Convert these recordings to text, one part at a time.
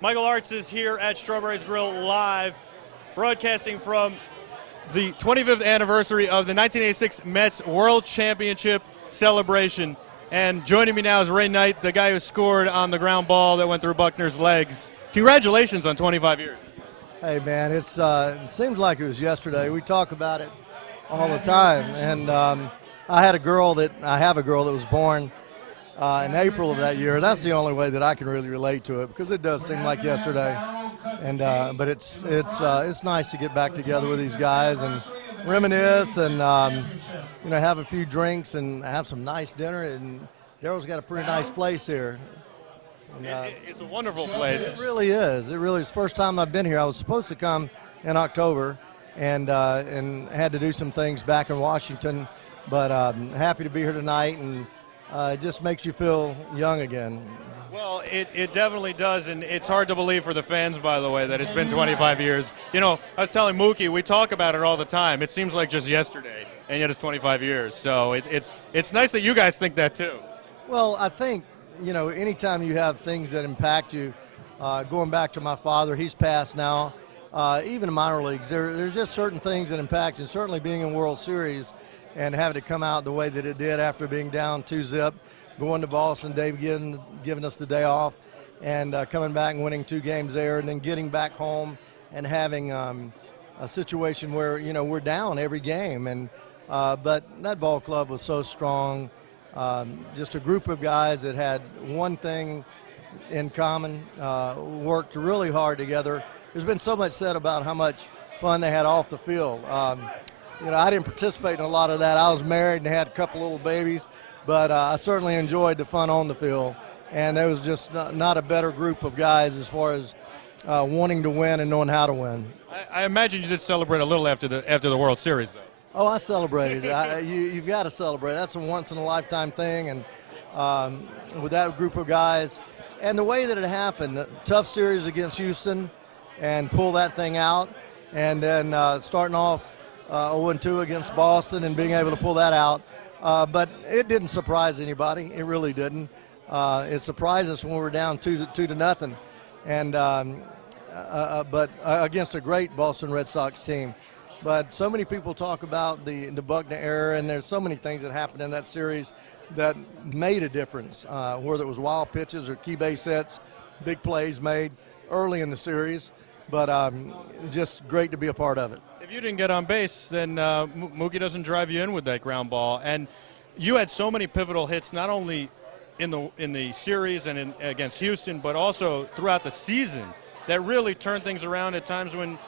Michael Artz is here at Strawberries Grill live, broadcasting from the 25th anniversary of the 1986 Mets World Championship celebration. And joining me now is Ray Knight, the guy who scored on the ground ball that went through Buckner's legs. Congratulations on 25 years. Hey, man, it seems like it was yesterday. We talk about it all the time. And I have a girl that was born in April of that year. That's the only way that I can really relate to it, because it does seem like yesterday. And but it's nice to get back together with these guys and reminisce and have a few drinks and have some nice dinner. And Daryl's got a pretty nice place here. And, it's a wonderful place. It really is. It really is. First time I've been here. I was supposed to come in October and had to do some things back in Washington, but happy to be here tonight, and it just makes you feel young again. Well, it definitely does, and it's hard to believe for the fans, by the way, that it's been 25 years. You know, I was telling Mookie, we talk about it all the time. It seems like just yesterday, and yet it's 25 years. So it's nice that you guys think that too. Well, I think, anytime you have things that impact you, going back to my father, he's passed now, even in minor leagues, there's just certain things that impact you. Certainly being in World Series and having it come out the way that it did after being down 2-0. Going to Boston, Dave giving us the day off, and coming back and winning 2 games there, and then getting back home and having a situation where we're down every game. And but that ball club was so strong, just a group of guys that had one thing in common, worked really hard together. There's been so much said about how much fun they had off the field. I didn't participate in a lot of that. I was married and had a couple little babies. But I certainly enjoyed the fun on the field, and there was just not a better group of guys as far as wanting to win and knowing how to win. I imagine you did celebrate a little after the World Series, though. Oh, I celebrated. You've got to celebrate. That's a once-in-a-lifetime thing, and with that group of guys, and the way that it happened, a tough series against Houston, and pull that thing out, and then starting off 0-2 against Boston and being able to pull that out. But it didn't surprise anybody. It really didn't. It surprised us when we were down 2-0, and but against a great Boston Red Sox team. But so many people talk about the Buckner era, and there's so many things that happened in that series that made a difference, whether it was wild pitches or key base hits, big plays made early in the series. But just great to be a part of it. If you didn't get on base, then Mookie doesn't drive you in with that ground ball. And you had so many pivotal hits, not only in the series and against Houston, but also throughout the season, that really turned things around at times when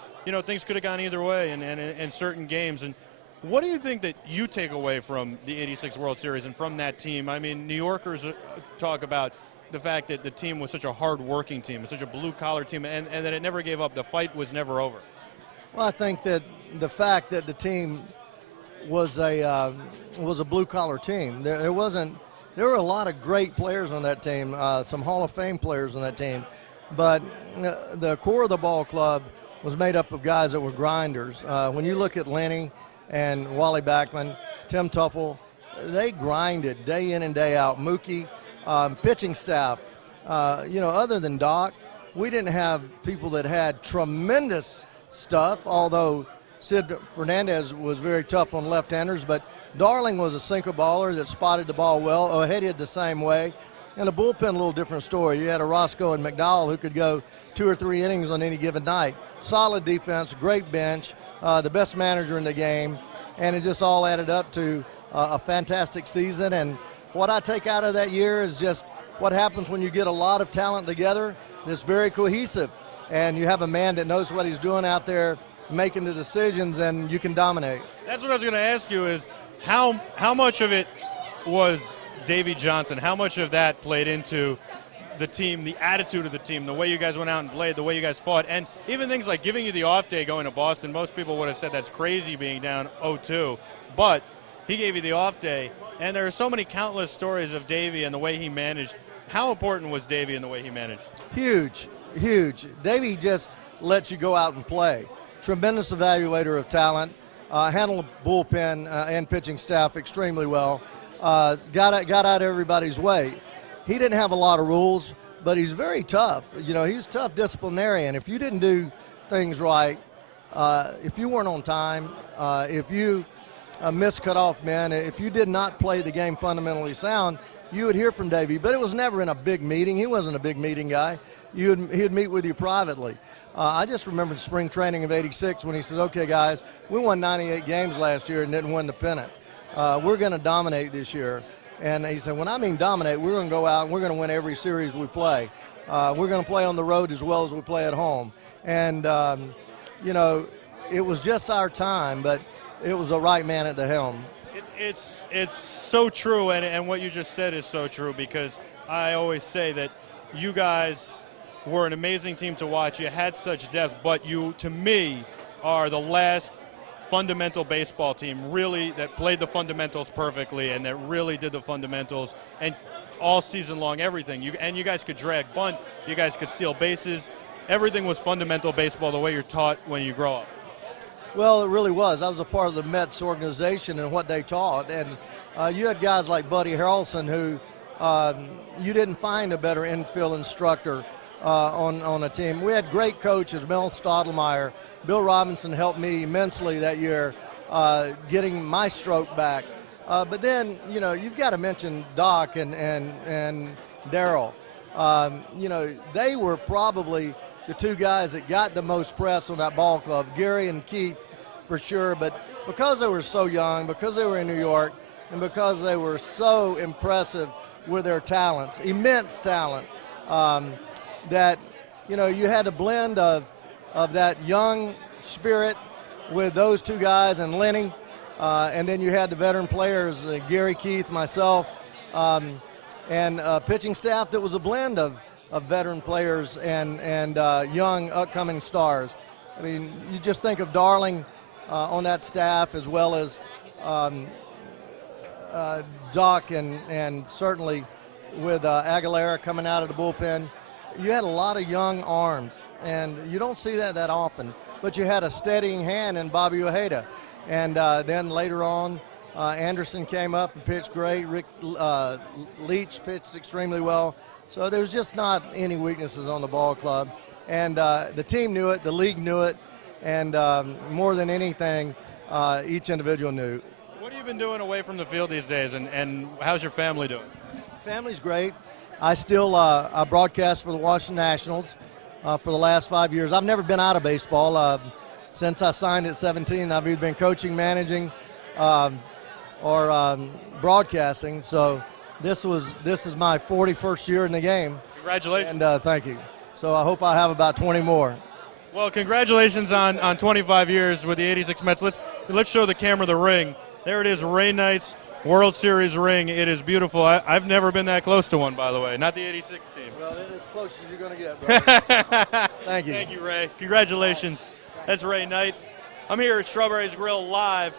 things could have gone either way in certain games. And what do you think that you take away from the '86 World Series and from that team? I mean, New Yorkers talk about the fact that the team was such a hard-working team, such a blue-collar team, and that it never gave up. The fight was never over. Well, I think that the fact that the team was a blue-collar team. There were a lot of great players on that team, some Hall of Fame players on that team, but the core of the ball club was made up of guys that were grinders. When you look at Lenny and Wally Backman, Tim Tuffle, they grinded day in and day out. Mookie, pitching staff, other than Doc, we didn't have people that had tremendous stuff, although Sid Fernandez was very tough on left-handers, but Darling was a sinker baller that spotted the ball well. O'Head the same way. And the bullpen, a little different story. You had a Roscoe and McDowell who could go 2 or 3 innings on any given night. Solid defense, great bench, the best manager in the game, and it just all added up to a fantastic season. And what I take out of that year is just what happens when you get a lot of talent together that's very cohesive. And you have a man that knows what he's doing out there, making the decisions, and you can dominate. That's what I was going to ask you is how much of it was Davey Johnson? How much of that played into the team, the attitude of the team, the way you guys went out and played, the way you guys fought, and even things like giving you the off day going to Boston? Most people would have said that's crazy being down 0-2, but he gave you the off day, and there are so many countless stories of Davey and the way he managed. How important was Davey in the way he managed? Huge. Davey just lets you go out and play. Tremendous evaluator of talent, handled bullpen and pitching staff extremely well. Got out of everybody's way. He didn't have a lot of rules, but he's very tough. You know, he's a tough disciplinarian. If you didn't do things right, if you weren't on time, if you missed cutoff men, if you did not play the game fundamentally sound, you would hear from Davey. But it was never in a big meeting. He wasn't a big meeting guy. He'd meet with you privately. I just remember spring training of '86 when he says, okay, guys, we won 98 games last year and didn't win the pennant. We're going to dominate this year. And he said, when I mean dominate, we're going to go out and we're going to win every series we play. We're going to play on the road as well as we play at home. And, you know, it was just our time, but it was the right man at the helm. It's so true, and what you just said is so true, because I always say that you guys were an amazing team to watch. You had such depth, but you, to me, are the last fundamental baseball team really that played the fundamentals perfectly and that really did the fundamentals and all season long, everything. You guys could drag bunt, you guys could steal bases. Everything was fundamental baseball the way you're taught when you grow up. Well, it really was. I was a part of the Mets organization and what they taught. And you had guys like Buddy Harrelson who you didn't find a better infield instructor on a team. We had great coaches, Mel Stottlemyre. Bill Robinson helped me immensely that year getting my stroke back. But then, you know, you've got to mention Doc and Darryl. You know, they were probably the two guys that got the most press on that ball club, Gary and Keith for sure, but because they were so young, because they were in New York, and because they were so impressive with their talents, immense talent, that, you know, you had a blend of that young spirit with those two guys and Lenny, and then you had the veteran players, Gary, Keith, myself, and a pitching staff that was a blend of veteran players and young upcoming stars. I mean, you just think of Darling on that staff, as well as Doc and certainly with Aguilera coming out of the bullpen. You had a lot of young arms, and you don't see that often. But you had a steadying hand in Bobby Ojeda. And then later on, Anderson came up and pitched great. Rick Leach pitched extremely well. So there's just not any weaknesses on the ball club. And the team knew it, the league knew it, and more than anything, each individual knew. What have you been doing away from the field these days, and how's your family doing? Family's great. I still I broadcast for the Washington Nationals for the last 5 years. I've never been out of baseball. Since I signed at 17, I've either been coaching, managing, or broadcasting. So this is my 41st year in the game. Congratulations. And thank you. So I hope I have about 20 more. Well, congratulations on 25 years with the 86 Mets. Let's show the camera the ring. There it is, Ray Knight's World Series ring. It is beautiful. I've never been that close to one, by the way. Not the 86 team. Well, it's as close as you're going to get, brother. Thank you. Thank you, Ray. Congratulations. That's Ray Knight. I'm here at Strawberries Grill live,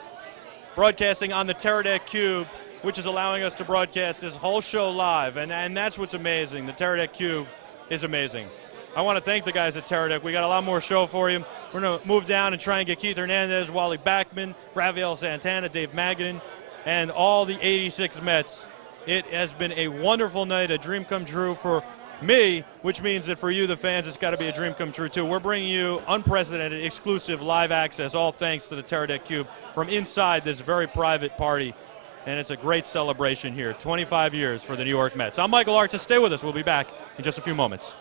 broadcasting on the Teradek Cube, which is allowing us to broadcast this whole show live, and that's what's amazing. The Teradek Cube is amazing. I want to thank the guys at Teradek. We got a lot more show for you. We're going to move down and try and get Keith Hernandez, Wally Backman, Rafael Santana, Dave Magadan, and all the 86 Mets. It has been a wonderful night, a dream come true for me, which means that for you, the fans, it's got to be a dream come true, too. We're bringing you unprecedented, exclusive live access, all thanks to the Teradek Cube, from inside this very private party. And it's a great celebration here. 25 years for the New York Mets. I'm Michael Artsis. Stay with us. We'll be back in just a few moments.